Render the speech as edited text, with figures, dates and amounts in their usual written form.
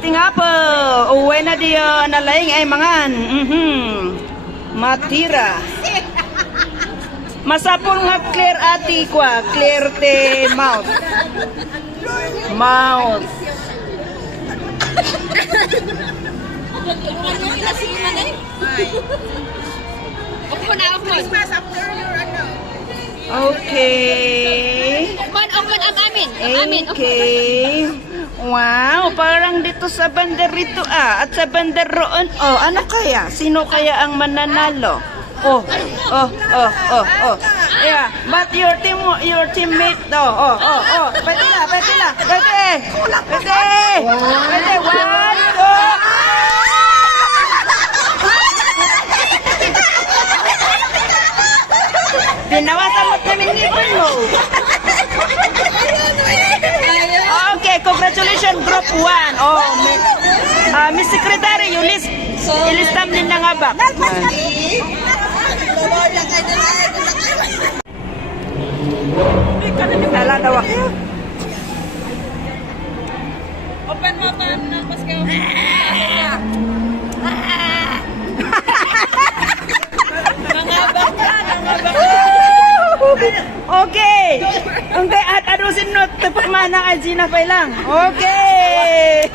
eating apple. Uwi na di nalaing ay mangan. Matira. Masapol nga clear ati kwa. Clear te mouth. Mouth. Okay. Okay. Wow, parang dito sa bandar rito at sa bandar roon. Oh, ano kaya? Sino kaya ang mananalo? Oh. Yeah, but your teammate though. Pwede na. Pwede. One, go. Binawasan mo namin ngipin mo. Okay, congratulations, Group 1. Oh, Miss Secretary, ilistam din na nga ba? Tala daw ako. Open mo pa ng paskaw. Nangabak ka. Okay. At adusin no, tapat mana ka Gina pa lang. Okay.